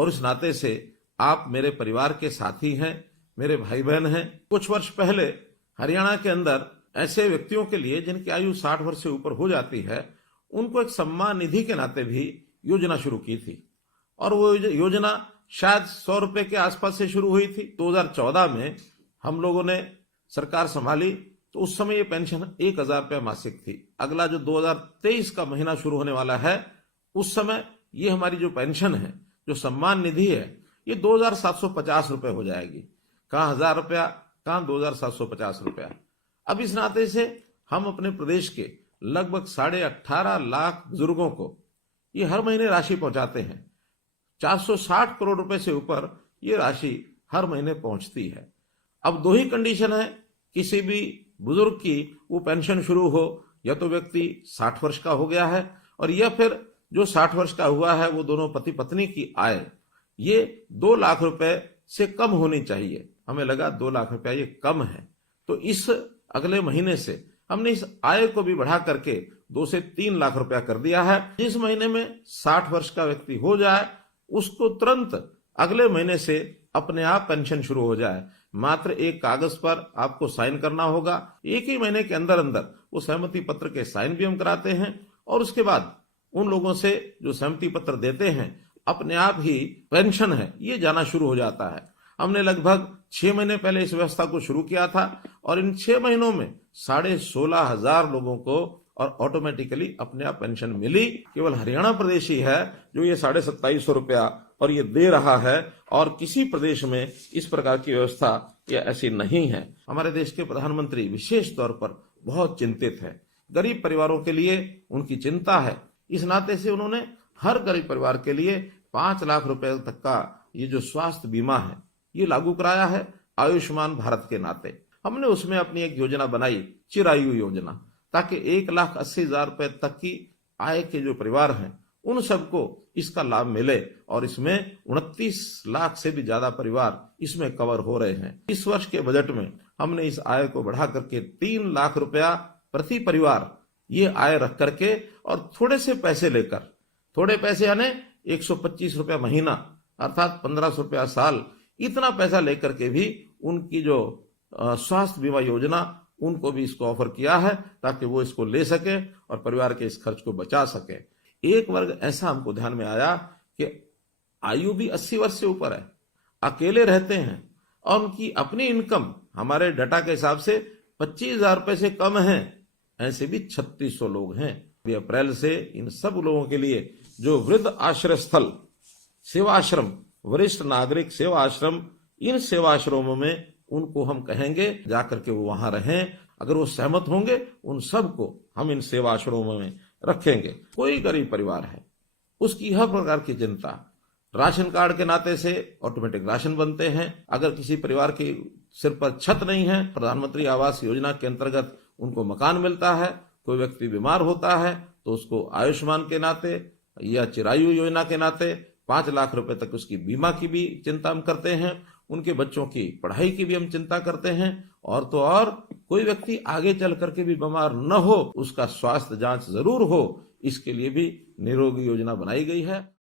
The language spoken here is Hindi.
और इस नाते से आप मेरे परिवार के साथी हैं, मेरे भाई बहन हैं। कुछ वर्ष पहले हरियाणा के अंदर ऐसे व्यक्तियों के लिए जिनकी आयु 60 वर्ष से ऊपर हो जाती है, उनको एक सम्मान निधि के नाते भी योजना शुरू की थी। और वो योजना शायद 100 रुपए के आसपास से शुरू हुई थी। 2014 में हम लोगों ने सरकार संभाली तो उस समय ये पेंशन 1000 रुपये मासिक थी। अगला जो 2023 का महीना शुरू होने वाला है, उस समय ये हमारी जो पेंशन है, जो सम्मान निधि है, ये 2750 रुपये हो जाएगी। कहाँ 1000 रुपया, कहाँ 2750 रुपया। अब इस नाते से हम अपने प्रदेश के लगभग 18.5 लाख बुजुर्गों को ये हर महीने राशि पहुंचाते हैं। 460 करोड़ रुपए से ऊपर ये राशि हर महीने पहुंचती है। अब दो ही कंडीशन है किसी भी बुजुर्ग की वो पेंशन शुरू हो, या तो व्यक्ति 60 वर्ष का हो गया है, और या फिर जो 60 वर्ष का हुआ है वो दोनों पति पत्नी की आय ये 2 लाख रुपए से कम होनी चाहिए। हमें लगा 2 लाख रुपया ये कम है, तो इस अगले महीने से हमने इस आय को भी बढ़ा करके 2 से 3 लाख रुपया कर दिया है। जिस महीने में 60 वर्ष का व्यक्ति हो जाए, उसको तुरंत अगले महीने से अपने आप पेंशन शुरू हो जाए। मात्र एक कागज पर आपको साइन करना होगा। एक ही महीने के अंदर अंदर वो सहमति पत्र के साइन भी हम कराते हैं, और उसके बाद उन लोगों से जो सहमति पत्र देते हैं, अपने आप ही पेंशन है ये जाना शुरू हो जाता है। हमने लगभग 6 महीने पहले इस व्यवस्था को शुरू किया था, और इन 6 महीनों में 16,500 लोगों को और ऑटोमेटिकली अपने आप पेंशन मिली। केवल हरियाणा प्रदेश ही है जो ये 2750 रुपया और ये दे रहा है, और किसी प्रदेश में इस प्रकार की व्यवस्था या ऐसी नहीं है। हमारे देश के प्रधानमंत्री विशेष तौर पर बहुत चिंतित है, गरीब परिवारों के लिए उनकी चिंता है। इस नाते से उन्होंने हर गरीब परिवार के लिए 5 लाख रुपए तक का ये जो स्वास्थ्य बीमा है ये लागू कराया है आयुष्मान भारत के नाते। हमने उसमें अपनी एक योजना बनाई, चिरायु योजना, ताकि 1,80,000 रुपए तक की आय के जो परिवार हैं उन सबको इसका लाभ मिले, और इसमें 29 लाख से भी ज्यादा परिवार इसमें कवर हो रहे हैं। इस वर्ष के बजट में हमने इस आय को बढ़ा करके 3 लाख रुपया प्रति परिवार ये आय रख करके, और थोड़े से पैसे लेकर, थोड़े पैसे यानी 125 रुपया महीना अर्थात 1500 रुपया साल, इतना पैसा लेकर के भी उनकी जो स्वास्थ्य बीमा योजना उनको भी इसको ऑफर किया है, ताकि वो इसको ले सके और परिवार के इस खर्च को बचा सके। एक वर्ग ऐसा हमको ध्यान में आया कि आयु भी 80 वर्ष से ऊपर है, अकेले रहते हैं, और उनकी अपनी इनकम हमारे डाटा के हिसाब से 25,000 रुपए से कम है। ऐसे भी 3600 लोग हैं। अप्रैल से इन सब लोगों के लिए जो वृद्ध आश्रय स्थल, सेवा आश्रम, वरिष्ठ नागरिक सेवा आश्रम, इन सेवा आश्रमों में उनको हम कहेंगे जाकर के वो वहां रहें। अगर वो सहमत होंगे, उन सबको हम इन सेवा आश्रमों में रखेंगे। कोई गरीब परिवार है, उसकी हर प्रकार की चिंता, राशन कार्ड के नाते से ऑटोमेटिक राशन बनते हैं। अगर किसी परिवार के सिर पर छत नहीं है, प्रधानमंत्री आवास योजना के अंतर्गत उनको मकान मिलता है। कोई व्यक्ति बीमार होता है तो उसको आयुष्मान के नाते या चिरायु योजना के नाते 5 लाख रुपए तक उसकी बीमा की भी चिंता हम करते हैं। उनके बच्चों की पढ़ाई की भी हम चिंता करते हैं, और तो और कोई व्यक्ति आगे चल करके भी बीमार न हो, उसका स्वास्थ्य जांच जरूर हो, इसके लिए भी निरोगी योजना बनाई गई है।